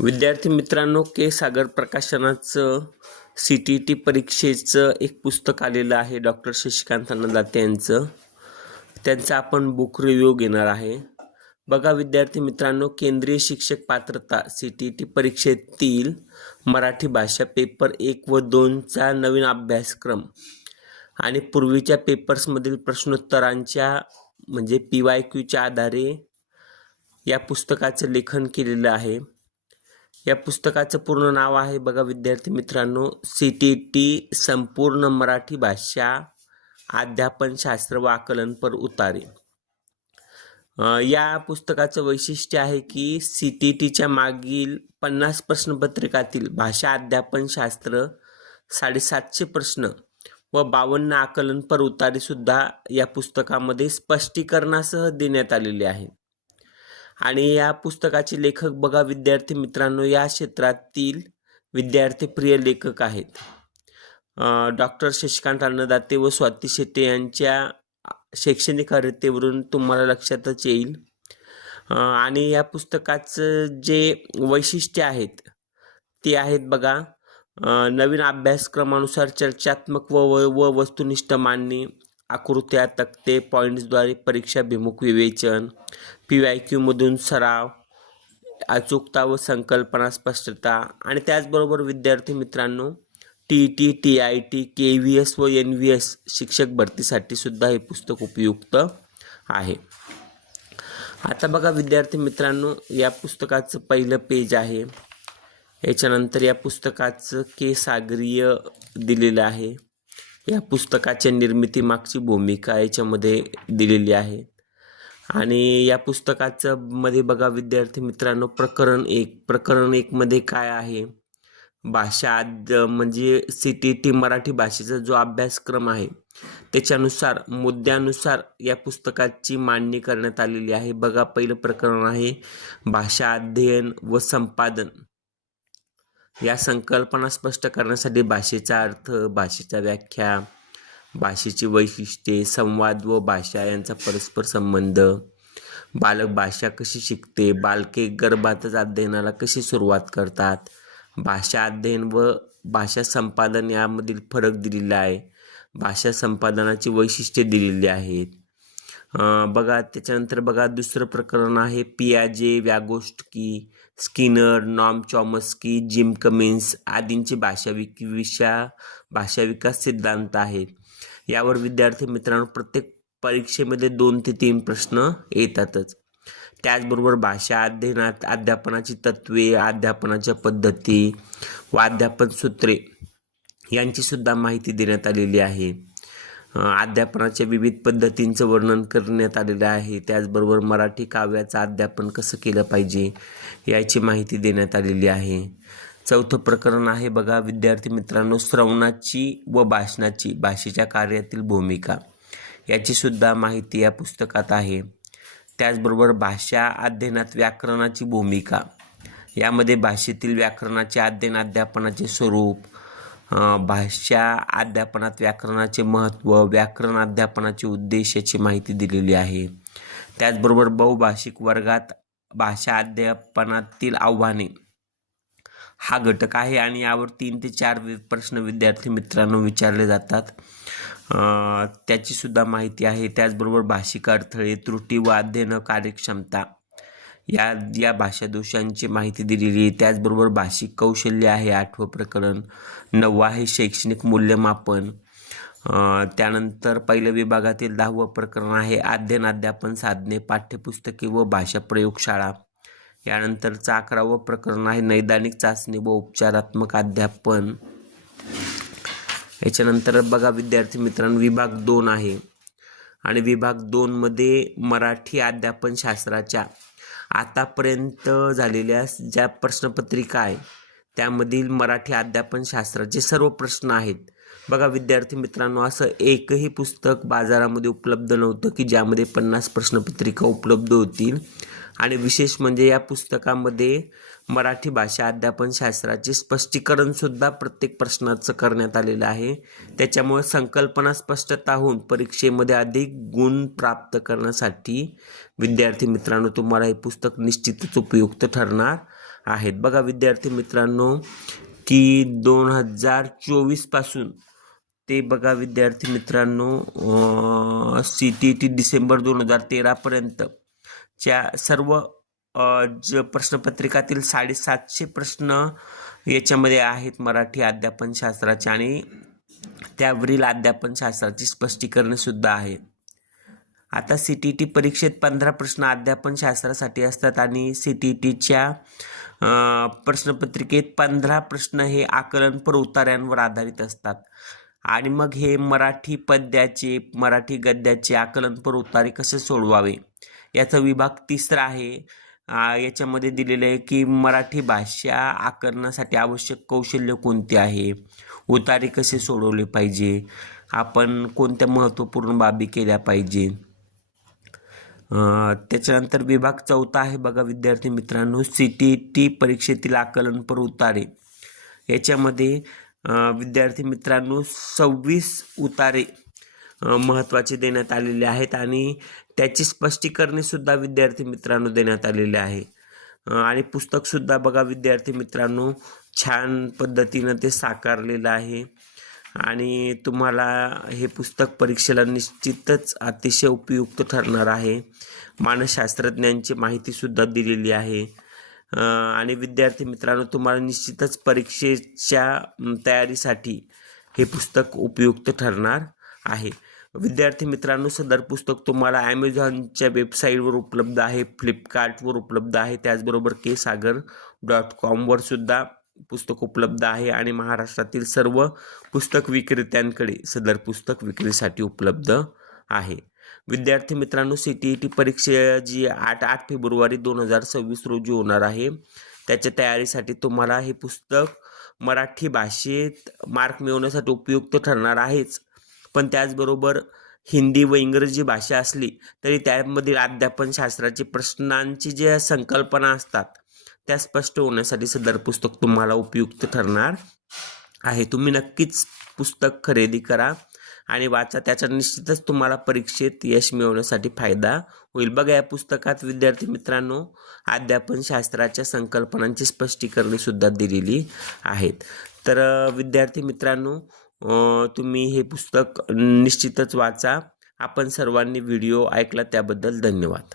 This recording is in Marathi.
विद्यार्थी मित्रांनो के. सागर प्रकाशनाचं सी टी टी परीक्षेचं एक पुस्तक आलेलं आहे. डॉक्टर शशिकांत अन्नदाते यांचं. त्यांचा आपण बुक रिव्ह्यू घेणार आहे. बघा विद्यार्थी मित्रांनो केंद्रीय शिक्षक पात्रता सी टी टी परीक्षेतील मराठी भाषा पेपर एक व दोनचा नवीन अभ्यासक्रम आणि पूर्वीच्या पेपर्समधील प्रश्नोत्तरांच्या म्हणजे पी वाय क्यूच्या आधारे या पुस्तकाचं लेखन केलेलं आहे. या पुस्तकाचं पूर्ण नाव आहे बघा विद्यार्थी मित्रांनो सी टी टी संपूर्ण मराठी भाषा अध्यापन शास्त्र व आकलनपर उतारे. या पुस्तकाचं वैशिष्ट्य आहे की सी टी टीच्या मागील पन्नास प्रश्नपत्रिकातील भाषा अध्यापन शास्त्र साडेसातशे प्रश्न व बावन्न आकलनपर उतारेसुद्धा या पुस्तकामध्ये स्पष्टीकरणासह देण्यात आलेले आहे. आणि या पुस्तकाचे लेखक बघा विद्यार्थी मित्रांनो या क्षेत्रातील विद्यार्थी प्रिय लेखक आहेत. डॉक्टर शशिकांत अन्नदाते व स्वाती शेट्टे यांच्या शैक्षणिक अर्हतेवरून तुम्हाला लक्षातच येईल. आणि या पुस्तकाचं जे वैशिष्ट्य आहेत ते आहेत बघा नवीन अभ्यासक्रमानुसार चर्चात्मक व व व वस्तुनिष्ठ मांडणी आकृत्या तक्ते पॉईंट्सद्वारे परीक्षाभिमुख विवेचन पी वाय क्यूमधून सराव अचूकता व संकल्पना स्पष्टता आणि त्याचबरोबर विद्यार्थी मित्रांनो T T T I T K V S व एन व्ही एस शिक्षक भरतीसाठी सुद्धा हे पुस्तक उपयुक्त आहे. आता बघा विद्यार्थी मित्रांनो या पुस्तकाचं पहिलं पेज आहे. याच्यानंतर या पुस्तकाचं के सागरीय दिलेलं आहे. या पुस्तकाच्या निर्मितीमागची भूमिका याच्यामध्ये दिलेली आहे. आणि या पुस्तकाचं मध्ये बघा विद्यार्थी मित्रांनो प्रकरण एक प्रकरण एकमध्ये काय आहे? भाषा आद म्हणजे सी टी टी मराठी भाषेचा जो अभ्यासक्रम आहे त्याच्यानुसार मुद्द्यानुसार या पुस्तकाची मांडणी करण्यात आलेली आहे. बघा पहिलं प्रकरण आहे भाषा अध्ययन व संपादन. या संकल्पना स्पष्ट करण्यासाठी भाषेचा अर्थ भाषेच्या व्याख्या भाषेची वैशिष्ट्ये संवाद व भाषा यांचा परस्पर संबंध. बालक भाषा कशी शिकते? बालके गर्भातच अध्ययनाला कशी सुरुवात करतात? भाषा अध्ययन व भाषा संपादन यामधील फरक दिलेला आहे. भाषा संपादनाची वैशिष्ट्ये दिलेली आहेत. बघा त्याच्यानंतर बघा दुसरं प्रकरण आहे पियाजे Vygotsky Skinner Noam Chomsky Jim Cummins आदींचे भाषा विक विषा भाषा विकास सिद्धांत आहेत. यावर विद्यार्थी मित्रांनो प्रत्येक परीक्षेमध्ये दोन ते तीन प्रश्न येतातच. त्याचबरोबर भाषा अध्ययनात अध्यापनाची तत्वे अध्यापनाच्या पद्धती व अध्यापन सूत्रे यांची सुद्धा माहिती देण्यात आलेली आहे. अध्यापनाच्या विविध पद्धतींचं वर्णन करण्यात आलेलं आहे. त्याचबरोबर मराठी काव्याचं अध्यापन कसं केलं पाहिजे याची माहिती देण्यात आलेली आहे. चौथं प्रकरण आहे बघा विद्यार्थी मित्रांनो श्रवणाची व भाषणाची भाषेच्या कार्यातील भूमिका. याची सुद्धा माहिती या पुस्तकात आहे. त्याचबरोबर भाषा अध्ययनात व्याकरणाची भूमिका. यामध्ये भाषेतील व्याकरणाचे अध्ययन अध्यापनाचे स्वरूप भाषा अध्यापनात व्याकरणाचे महत्त्व व्याकरण अध्यापनाचे उद्देश याची माहिती दिलेली आहे. त्याचबरोबर बहुभाषिक वर्गात भाषा अध्यापनातील आव्हाने हा घटक आहे आणि यावर तीन ते चार वि- प्रश्न विद्यार्थी मित्रांनो विचारले जातात. त्याचीसुद्धा माहिती आहे. त्याचबरोबर भाषिक अडथळे त्रुटी व अध्ययन कार्यक्षमता या या भाषा दोषांची माहिती दिलेली आहे. त्याचबरोबर भाषिक कौशल्य आहे आठवं प्रकरण. नववं आहे शैक्षणिक मूल्यमापन. त्यानंतर पहिल्या विभागातील दहावं प्रकरण आहे अध्ययन अध्यापन साधने पाठ्यपुस्तके व भाषा प्रयोगशाळा. यानंतरचं अकरावं प्रकरण आहे नैदानिक चाचणी व उपचारात्मक अध्यापन. याच्यानंतर बघा विद्यार्थी मित्रांनो विभाग दोन आहे. आणि विभाग दोनमध्ये मराठी अध्यापन शास्त्राच्या आतापर्यंत झालेल्या ज्या प्रश्नपत्रिका आहे त्यामधील मराठी अध्यापन शास्त्राचे सर्व प्रश्न आहेत. बघा विद्यार्थी मित्रांनो असं एकही पुस्तक बाजारामध्ये उपलब्ध नव्हतं की ज्यामध्ये पन्नास प्रश्नपत्रिका उपलब्ध होतील. आणि विशेष म्हणजे या पुस्तकामध्ये मराठी भाषा अध्यापन शास्त्राचे स्पष्टीकरणसुद्धा प्रत्येक प्रश्नाचं करण्यात आलेलं आहे. त्याच्यामुळे संकल्पना स्पष्टता होऊन परीक्षेमध्ये अधिक गुण प्राप्त करण्यासाठी विद्यार्थी मित्रांनो तुम्हाला हे पुस्तक निश्चितच उपयुक्त ठरणार आहेत. बघा विद्यार्थी मित्रांनो की दोन हजार चोवीसपासून ते बघा विद्यार्थी मित्रांनो सी टी टी डिसेंबर दोन हजार तेरापर्यंत च्या सर्व ज प्रश्नपत्रिकातील साडेसातशे प्रश्न याच्यामध्ये आहेत मराठी अध्यापनशास्त्राचे आणि त्यावरील अध्यापनशास्त्राची स्पष्टीकरणसुद्धा आहे. आहेत आता सी टी टी परीक्षेत पंधरा प्रश्न अध्यापनशास्त्रासाठी असतात आणि सी टी टीच्या प्रश्नपत्रिकेत पंधरा प्रश्न हे आकलनपर उतार्यांवर आधारित असतात. आणि मग हे मराठी पद्याचे मराठी गद्याचे आकलनपर उतारे कसे सोडवावे? याचा विभाग तिसरा आहे. याच्यामध्ये दिलेलं आहे की मराठी भाषा आकरणासाठी आवश्यक कौशल्य कोणते आहे? उतारे कसे सोडवले पाहिजे? आपण कोणत्या महत्त्वपूर्ण बाबी केल्या पाहिजे? त्याच्यानंतर विभाग चौथा आहे बघा विद्यार्थी मित्रांनो. सी टी टी परीक्षेतील आकलनपर उतारे. याच्यामध्ये विद्यार्थी मित्रांनो सव्वीस उतारे महत्त्वाचे देण्यात आलेले आहेत आणि त्याची स्पष्टीकरणे सुद्धा विद्यार्थी मित्रांनो देण्यात आलेले आहे. आणि पुस्तकसुद्धा बघा विद्यार्थी मित्रांनो छान पद्धतीनं ते साकारलेलं आहे. आणि तुम्हाला हे पुस्तक परीक्षेला निश्चितच अतिशय उपयुक्त ठरणार आहे. मानसशास्त्रज्ञांची माहितीसुद्धा दिलेली आहे. आणि विद्यार्थी मित्रांनो तुम्हाला निश्चितच परीक्षेच्या तयारीसाठी हे पुस्तक उपयुक्त ठरणार आहे. विद्यार्थी मित्रांनो सदर पुस्तक तुम्हाला ॲमेझॉनच्या वेबसाईटवर उपलब्ध आहे फ्लिपकार्टवर उपलब्ध आहे. त्याचबरोबर के सागर डॉट कॉमवर सुद्धा पुस्तक उपलब्ध आहे आणि महाराष्ट्रातील सर्व पुस्तक विक्रेत्यांकडे सदर पुस्तक विक्रीसाठी उपलब्ध आहे. विद्यार्थी मित्रांनो सी टी ई टी परीक्षा जी आठ आठ फेब्रुवारी दोन हजार सव्वीस रोजी होणार आहे त्याच्या तयारीसाठी तुम्हाला हे पुस्तक मराठी भाषेत मार्क मिळवण्यासाठी उपयुक्त ठरणार आहेच. पण त्याचबरोबर हिंदी व इंग्रजी भाषा असली तरी त्यामधील अध्यापनशास्त्राची प्रश्नांची ज्या संकल्पना असतात त्या स्पष्ट होण्यासाठी सदर पुस्तक तुम्हाला उपयुक्त ठरणार आहे. तुम्ही नक्कीच पुस्तक खरेदी करा आणि वाचा. त्याचा निश्चितच तुम्हाला परीक्षेत यश मिळवण्यासाठी फायदा होईल. बघा या पुस्तकात विद्यार्थी मित्रांनो अध्यापन शास्त्राच्या संकल्पनांची स्पष्टीकरणे सुद्धा दिलेली आहेत. तर विद्यार्थी मित्रांनो तुम्ही हे पुस्तक निश्चितच वाचा. आपण सर्वांनी व्हिडिओ ऐकला त्याबद्दल धन्यवाद.